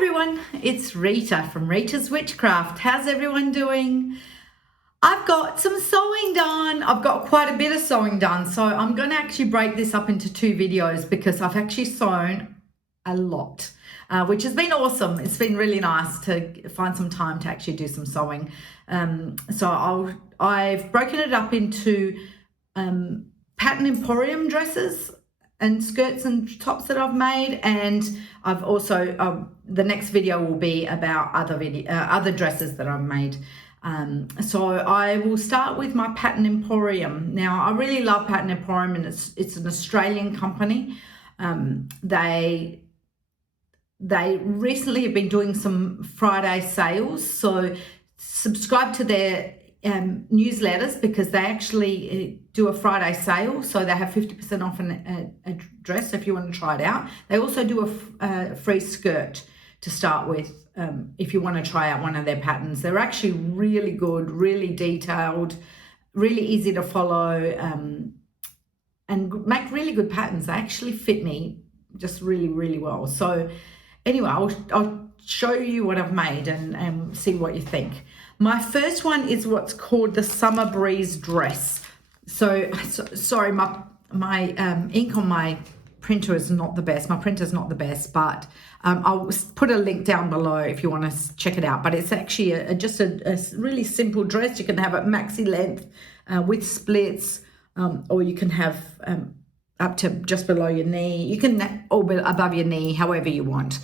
everyone, it's Rita from Rita's Witchcraft. How's everyone doing? I've got some sewing done. I've got quite a bit of sewing done, so I'm going to actually break this up into two videos because I've actually sewn a lot, which has been awesome. It's been really nice to find some time to actually do some sewing. I've broken it up into Pattern Emporium dresses and skirts and tops that I've made, and I've also the next video will be about other dresses that I've made. So I will start with my Pattern Emporium. Now I really love Pattern Emporium, and it's an Australian company. They recently have been doing some Friday sales, so subscribe to their newsletters because they actually do a Friday sale, so they have 50% off a dress if you want to try it out. They also do a free skirt to start with if you want to try out one of their patterns. They're actually really good, really detailed, really easy to follow, and make really good patterns. They actually fit me just really, really well. So anyway, I'll show you what I've made and see what you think. My first one is what's called the Summer Breeze dress. So sorry, my ink on my printer is not the best. My printer's not the best, but I'll put a link down below if you want to check it out. But it's actually just a really simple dress. You can have it maxi length with splits, or you can have up to just below your knee. You can or above your knee, however you want.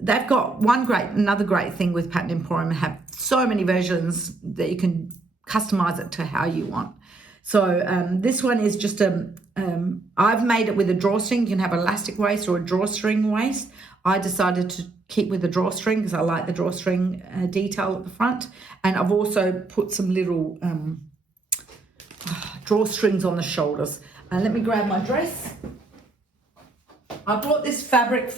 They've got another great thing with Pattern Emporium, have so many versions that you can customize it to how you want. So this one is just I've made it with a drawstring. You can have elastic waist or a drawstring waist. I decided to keep with the drawstring because I like the drawstring detail at the front. And I've also put some little drawstrings on the shoulders. Let me grab my dress. I bought this fabric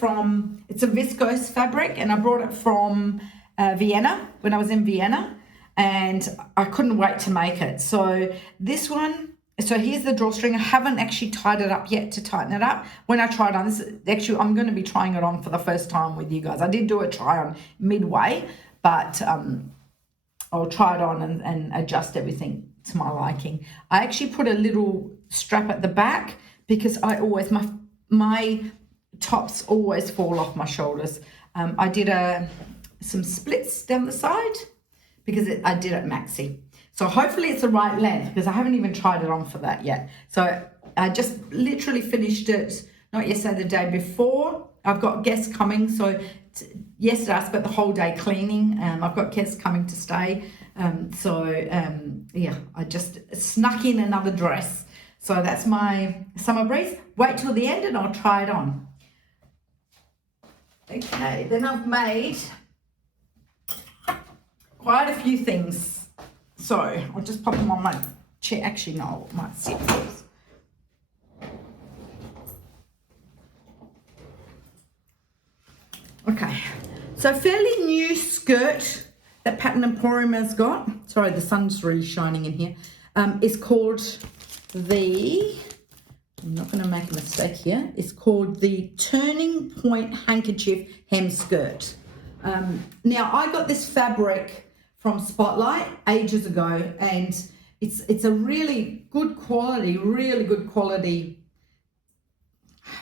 it's a viscose fabric, and I brought it from Vienna when I was in Vienna, and I couldn't wait to make it. So this one, so here's the drawstring. I haven't actually tied it up yet to tighten it up. When I try it on, I'm going to be trying it on for the first time with you guys. I did do a try on midway, but I'll try it on and adjust everything to my liking. I actually put a little strap at the back because my tops always fall off my shoulders. I did some splits down the side because I did it maxi. So hopefully it's the right length because I haven't even tried it on for that yet. So I just literally finished it, not yesterday, the day before. I've got guests coming. So yesterday I spent the whole day cleaning. I've got guests coming to stay. Yeah, I just snuck in another dress. So that's my Summer Breeze. Wait till the end and I'll try it on. Okay, then I've made quite a few things. So I'll just pop them on my chair. Actually, no, I might sit first. Okay, so fairly new skirt that Pattern Emporium has got. Sorry, the sun's really shining in here. Is called I'm not going to make a mistake here. It's called the Turning Point Handkerchief Hem Skirt. Now, I got this fabric from Spotlight ages ago, and it's a really good quality,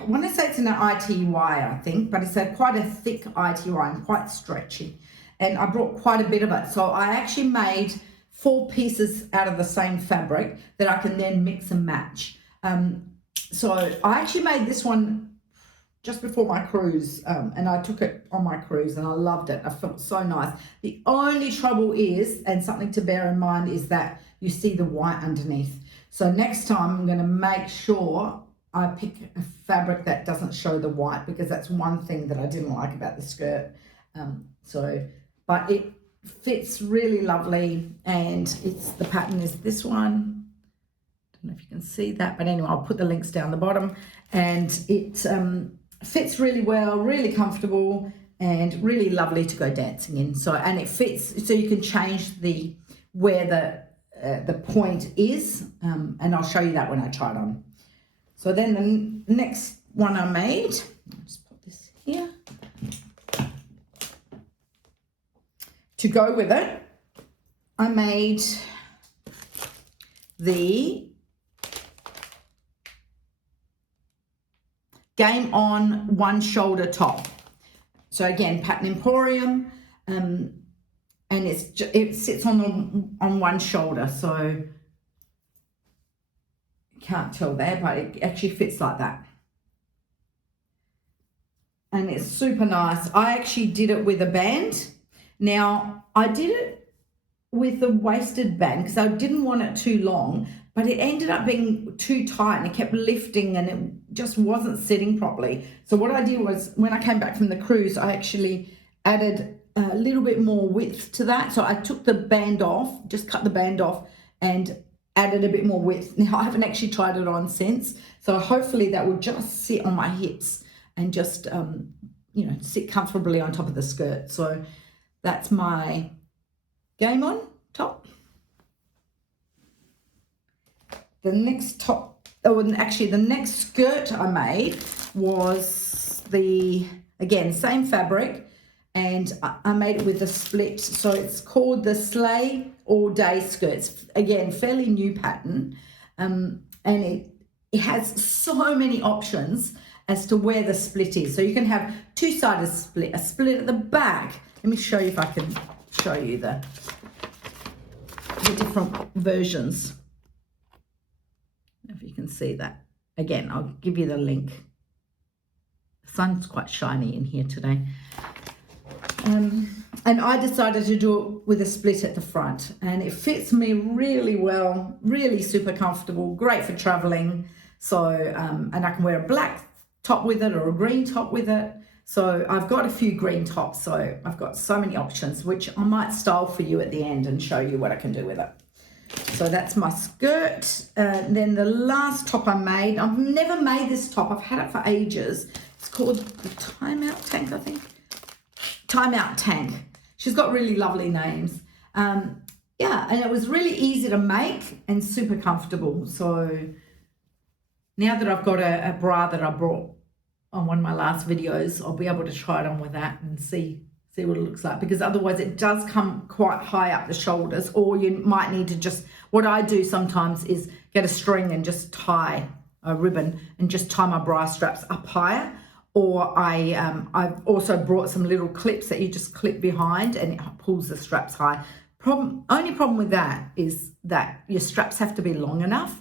I want to say it's an ITY, I think, but it's quite a thick ITY and quite stretchy. And I brought quite a bit of it. So I actually made 4 pieces out of the same fabric that I can then mix and match. So I actually made this one just before my cruise, and I took it on my cruise and I loved it. I felt so nice. The only trouble is, and something to bear in mind, is that you see the white underneath. So next time I'm going to make sure I pick a fabric that doesn't show the white, because that's one thing that I didn't like about the skirt. But it fits really lovely, and the pattern is this one. I don't know if you can see that, but anyway, I'll put the links down the bottom, and it fits really well, really comfortable, and really lovely to go dancing in. So, and it fits, so you can change where the point is, and I'll show you that when I try it on. So then the next one I made, I'll just put this here. to go with it, I made the Game On one shoulder top. So again, Pattern Emporium, and it sits on one shoulder, so you can't tell there, but it actually fits like that. And it's super nice. I actually did it with a band. Now, I did it with the waisted band because I didn't want it too long, but it ended up being too tight and it kept lifting and it just wasn't sitting properly. So what I did was, when I came back from the cruise, I actually added a little bit more width to that. So I took the band off, just cut the band off and added a bit more width. Now, I haven't actually tried it on since, so hopefully that will just sit on my hips and just, you know, sit comfortably on top of the skirt. So that's my Game On top. The next top, actually the next skirt I made was again, same fabric, and I made it with a split. So it's called the Slay All Day Skirts. Again, fairly new pattern, and it has so many options as to where the split is. So you can have two-sided split, a split at the back. Let me show you if I can show you the different versions. If you can see that. Again, I'll give you the link. The sun's quite shiny in here today. And I decided to do it with a split at the front, and it fits me really well, really super comfortable, great for traveling. So, and I can wear a black top with it or a green top with it. So I've got a few green tops, so I've got so many options, which I might style for you at the end and show you what I can do with it. So that's my skirt. Then the last top I made, I've never made this top, I've had it for ages. It's called the Timeout Tank, I think. Timeout Tank. She's got really lovely names. Yeah, and it was really easy to make and super comfortable. So now that I've got a bra that I brought on one of my last videos, I'll be able to try it on with that and see what it looks like, because otherwise it does come quite high up the shoulders, or you might need to just, what I do sometimes is get a string and just tie a ribbon and just tie my bra straps up higher, or I've also brought some little clips that you just clip behind and it pulls the straps high. Only problem with that is that your straps have to be long enough.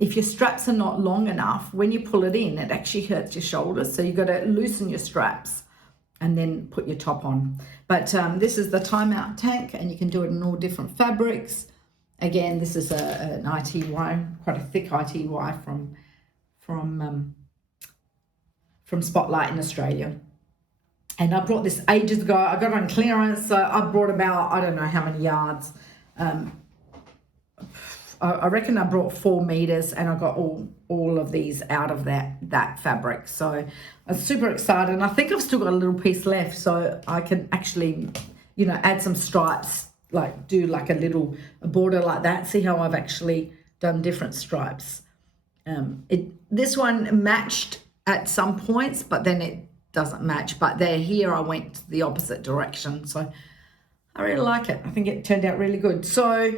If your straps are not long enough, when you pull it in, it actually hurts your shoulders. So you've got to loosen your straps and then put your top on. But this is the Timeout Tank, and you can do it in all different fabrics. Again, this is an ITY, quite a thick ITY from Spotlight in Australia. And I brought this ages ago. I got it on clearance, so I brought about, I don't know how many yards. I reckon I brought 4 meters, and I got all of these out of that fabric. So I'm super excited, and I think I've still got a little piece left, so I can actually, you know, add some stripes, like do like a border like that. See how I've actually done different stripes. This one matched at some points, but then it doesn't match. But here I went the opposite direction, so I really like it. I think it turned out really good. So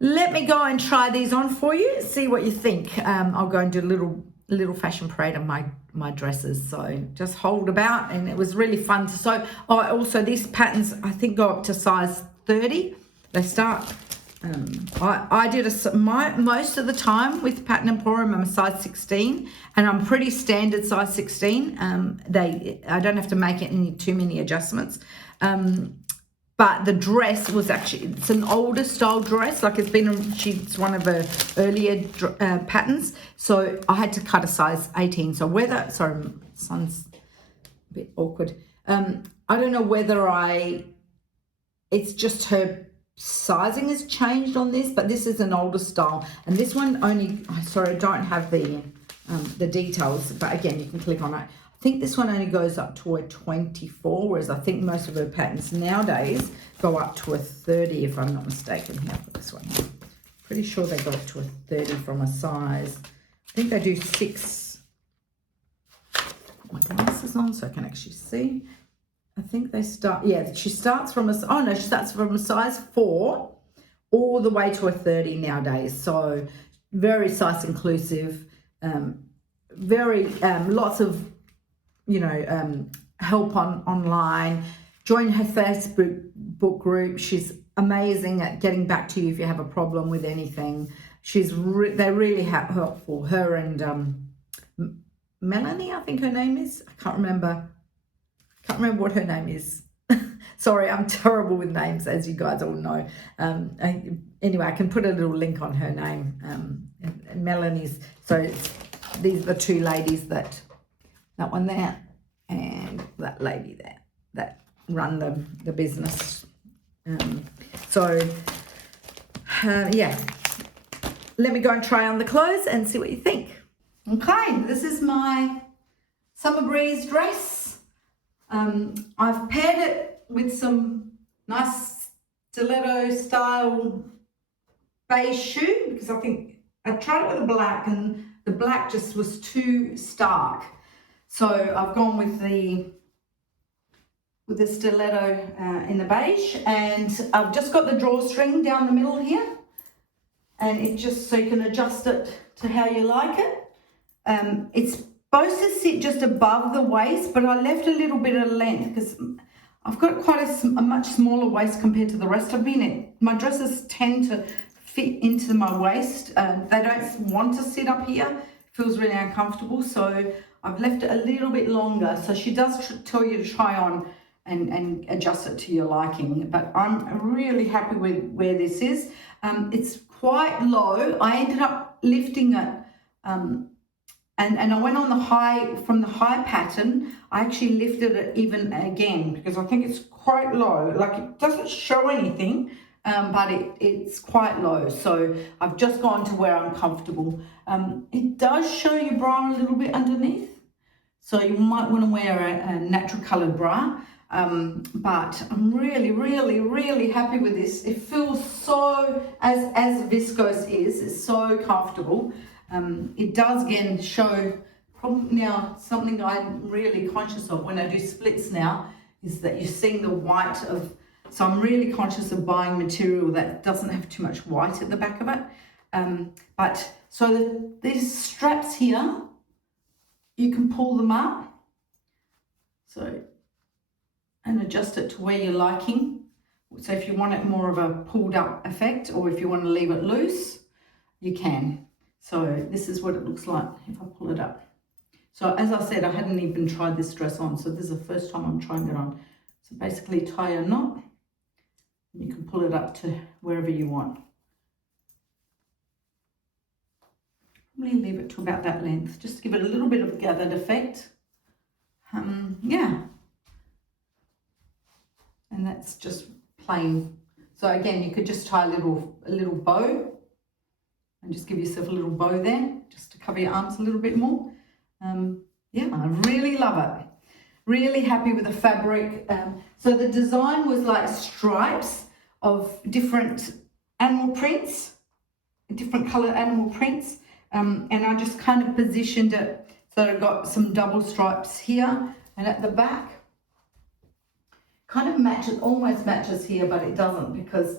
let me go and try these on for you, see what you think. I'll go and do a little fashion parade of my dresses, so just hold about. And it was really fun to sew. Oh, also these patterns I think go up to size 30. They start, I did most of the time with Pattern Emporium I'm a size 16, and I'm pretty standard size 16. I don't have to make too many adjustments. But the dress was actually, it's an older style dress, like she's one of her earlier patterns. So I had to cut a size 18. So sorry, sun's a bit awkward. I don't know whether it's just her sizing has changed on this, but this is an older style. And this one sorry, I don't have the details, but again, you can click on it. I think this one only goes up to a 24, whereas I think most of her patterns nowadays go up to a 30, if I'm not mistaken. Here, I'll put this one here. Pretty sure they go up to a 30 from a size. I think they do 6. Put my glasses on so I can actually see. I think they start, yeah, she starts from a, oh no, she starts from a size 4 all the way to a 30 nowadays. So very size inclusive, very, lots of, you know, help online. Join her Facebook book group. She's amazing at getting back to you if you have a problem with anything. They're really helpful. Her and Melanie, I think her name is. I can't remember what her name is. Sorry, I'm terrible with names, as you guys all know. Anyway, I can put a little link on her name. And Melanie's. So these are the two ladies that one there and that lady there that run the business. Yeah. Let me go and try on the clothes and see what you think. Okay, this is my Summer Breeze dress. I've paired it with some nice stiletto style beige shoe because I think I tried it with the black and the black just was too stark. So I've gone with the stiletto in the beige, and I've just got the drawstring down the middle here, and it just so you can adjust it to how you like it. It's supposed to sit just above the waist, but I left a little bit of length because I've got quite a much smaller waist compared to the rest of me. My dresses tend to fit into my waist. They don't want to sit up here. It feels really uncomfortable, so I've left it a little bit longer. So she does tell you to try on and adjust it to your liking, but I'm really happy with where this is. It's quite low. I ended up lifting it and I went on the high, from the high pattern. I actually lifted it even again because I think it's quite low. Like, it doesn't show anything, but it's quite low. So I've just gone to where I'm comfortable. It does show your bra a little bit underneath, so you might want to wear a natural coloured bra. But I'm really, really, really happy with this. It feels so, as viscose is, it's so comfortable. It does again show, probably now something I'm really conscious of when I do splits now is that you're seeing the white of, so I'm really conscious of buying material that doesn't have too much white at the back of it. But so these straps here, you can pull them up. So, and adjust it to where you're liking. So if you want it more of a pulled up effect, or if you want to leave it loose, you can. So this is what it looks like if I pull it up. So as I said, I hadn't even tried this dress on, so this is the first time I'm trying it on. So basically tie a knot, and you can pull it up to wherever you want. Probably leave it to about that length, just to give it a little bit of a gathered effect. Yeah. And that's just plain. So again, you could just tie a little bow and just give yourself a little bow there, just to cover your arms a little bit more. Yeah, I really love it. Really happy with the fabric. So the design was like stripes of different animal prints, different colored animal prints. And I just kind of positioned it so that I got some double stripes here and at the back. Kind of matches, almost matches here, but it doesn't because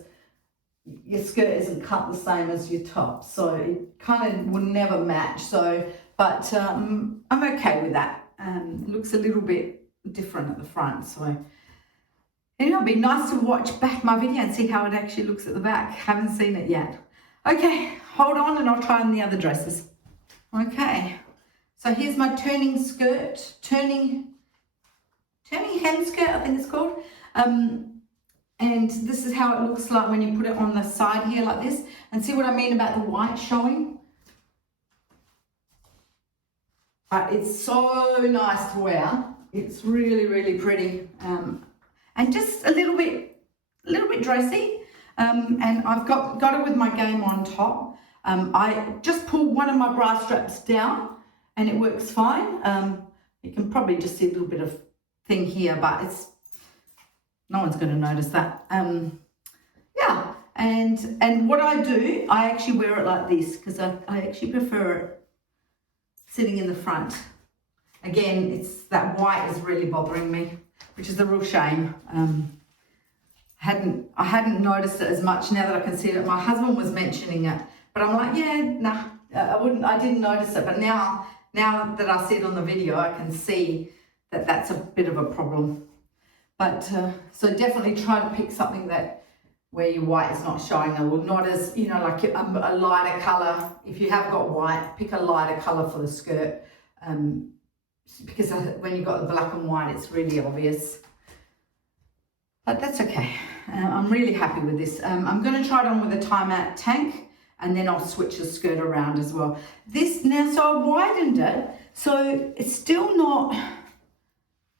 your skirt isn't cut the same as your top, so it kind of would never match. So, but I'm okay with that. It looks a little bit different at the front, so anyway, it'll be nice to watch back my video and see how it actually looks at the back. Haven't seen it yet. Okay, hold on and I'll try on the other dresses. Okay, so here's my turning skirt, turning hem skirt, I think it's called. And this is how it looks like when you put it on the side here like this. And see what I mean about the white showing? But it's so nice to wear. It's really, really pretty. And just a little bit dressy. And I've got it with my game on top. I just pulled one of my bra straps down and it works fine. You can probably just see a little bit of thing here, but it's no one's going to notice that. Yeah, and what I do, I actually wear it like this because I actually prefer it sitting in the front. Again, it's that white is really bothering me. which is a real shame. I hadn't noticed it as much. Now that I can see it, my husband was mentioning it, but I'm like, yeah, nah, I didn't notice it. But now that I see it on the video, I can see that that's a bit of a problem. But so definitely try to pick something that where your white is not showing, or not as, you know, like a lighter color. If you have got white, pick a lighter color for the skirt, because when you've got the black and white, it's really obvious. But that's okay. I'm really happy with this. I'm going to try it on with a timeout tank, and then I'll switch the skirt around as well. This now, so I widened it, so it's still not.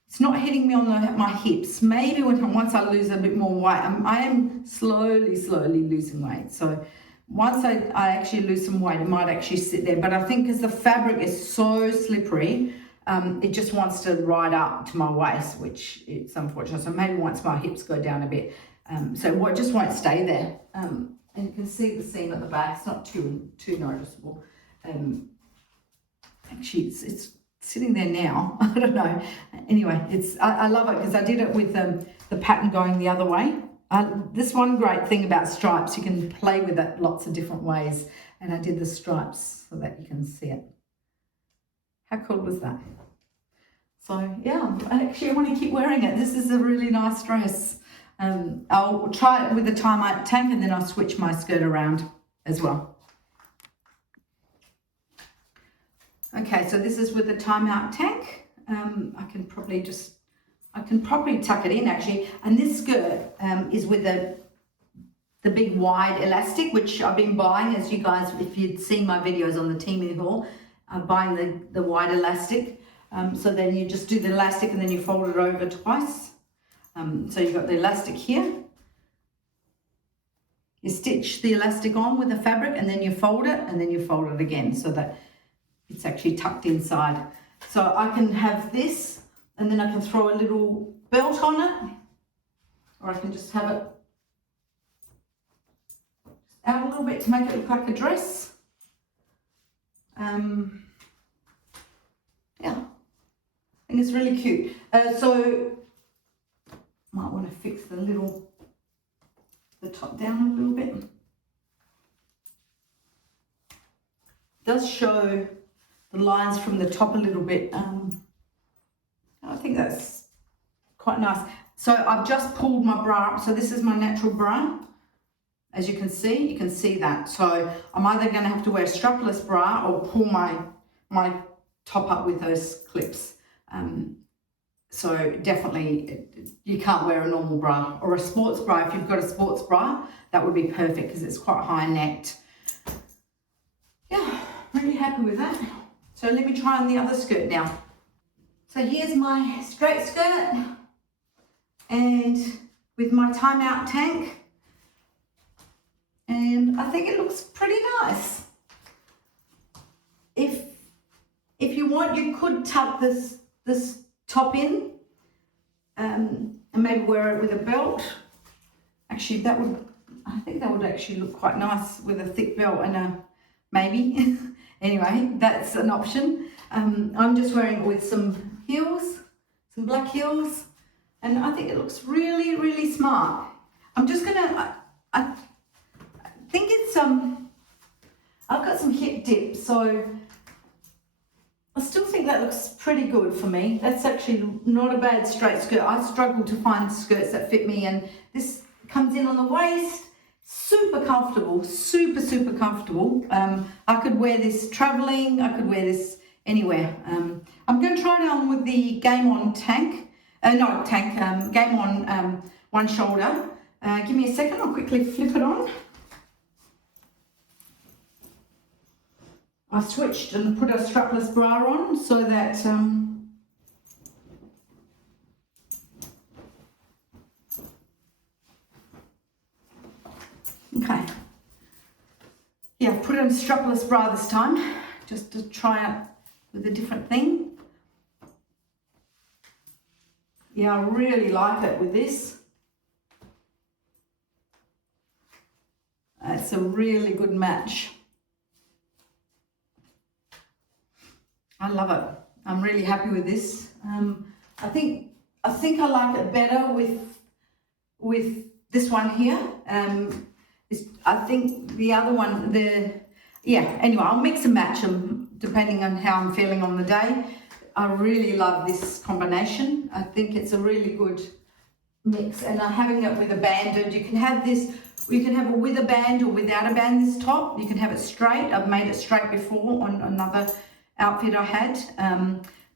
It's not hitting me on my hips. Maybe once I lose a bit more weight, I am slowly losing weight. So once I actually lose some weight, it might actually sit there. But I think because the fabric is so slippery, it just wants to ride up to my waist, which it's unfortunate. So maybe once my hips go down a bit, so it just won't stay there. And you can see the seam at the back. It's not too noticeable. Actually, it's sitting there now. I don't know. Anyway, I love it because I did it with the pattern going the other way. This one great thing about stripes, you can play with it lots of different ways. And I did the stripes so that you can see it. How cool was that? So yeah, I want to keep wearing it. This is a really nice dress. I'll try it with the tie-out tank, and then I'll switch my skirt around as well. Okay, so this is with the timeout tank. I can probably tuck it in actually. And this skirt is with the big wide elastic, which I've been buying, as you guys, if you'd seen my videos on the Temu haul, I'm buying the wide elastic. So then you just do the elastic and then you fold it over twice. So you've got the elastic here. You stitch the elastic on with the fabric, and then you fold it, and then you fold it again so that it's actually tucked inside. So I can have this, and then I can throw a little belt on it, or I can just have it out a little bit to make it look like a dress. Yeah, I think it's really cute. So might want to fix the top down a little bit. It does show the lines from the top a little bit. I think that's quite nice. So I've just pulled my bra up. So this is my natural bra. As you can see that. So I'm either going to have to wear a strapless bra or pull my top up with those clips. So definitely you can't wear a normal bra or a sports bra. If you've got a sports bra, that would be perfect because it's quite high necked. Yeah, really happy with that. So let me try on the other skirt now. So here's my straight skirt, and with my timeout tank, and I think it looks pretty nice. If you want, you could tuck this top in, and maybe wear it with a belt. Actually, I think that would actually look quite nice with a thick belt and a maybe. Anyway, that's an option. I'm just wearing it with some heels, some black heels, and I think it looks really, really smart. I'm just gonna, I think it's, I've got some hip dip, so I still think that looks pretty good for me. That's actually not a bad straight skirt. I struggle to find skirts that fit me, and this comes in on the waist. Super comfortable, super to I could wear this traveling, I could wear this anywhere. I'm going to try it on with the Game On tank, Game On one shoulder. Give me a second, I'll quickly flip it on. I switched and put a strapless bra on so that okay. Yeah, I've put on a strapless bra this time, just to try out with a different thing. Yeah, I really like it with this. It's a really good match. I love it. I'm really happy with this. I think I think I like it better with this one here. I think the other one, anyway, I'll mix and match them depending on how I'm feeling on the day. I really love this combination. I think it's a really good mix, and I'm having it with a banded. You can have this, you can have it with a band or without a band, this top. You can have it straight. I've made it straight before on another outfit I had,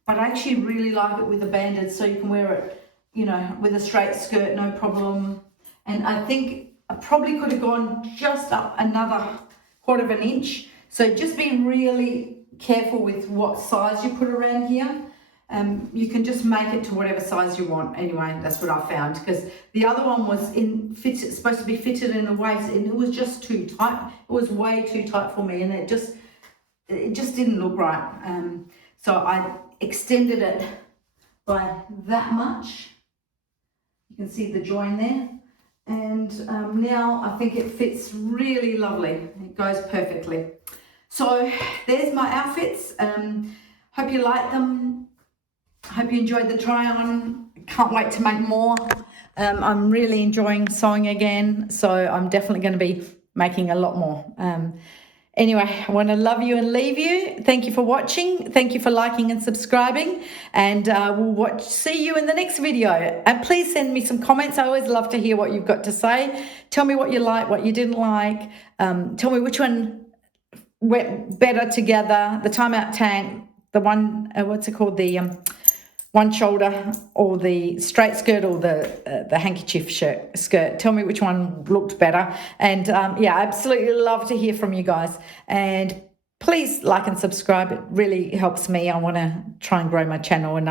but I actually really like it with a banded, so you can wear it, you know, with a straight skirt, no problem. And I think I probably could have gone just up another 1/4 inch. So just be really careful with what size you put around here. You can just make it to whatever size you want. Anyway, that's what I found, because the other one was supposed to be fitted in a waist, and it was just too tight. It was way too tight for me, and it just didn't look right. So I extended it by that much. You can see the join there. And now I think it fits really lovely. It goes perfectly. So there's my outfits. Hope you like them. Hope you enjoyed the try on. Can't wait to make more. I'm really enjoying sewing again, so I'm definitely going to be making a lot more. Anyway, I want to love you and leave you. Thank you for watching. Thank you for liking and subscribing. And we'll see you in the next video. And please send me some comments. I always love to hear what you've got to say. Tell me what you like, what you didn't like. Tell me which one went better together. The timeout tank, the one, what's it called? The one shoulder, or the straight skirt, or the handkerchief skirt. Tell me which one looked better. And yeah, I absolutely love to hear from you guys. And please like and subscribe. It really helps me. I want to try and grow my channel, and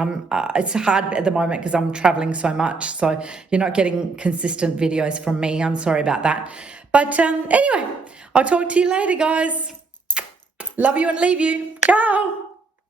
it's hard at the moment because I'm traveling so much. So you're not getting consistent videos from me. I'm sorry about that. But anyway, I'll talk to you later, guys. Love you and leave you. Ciao.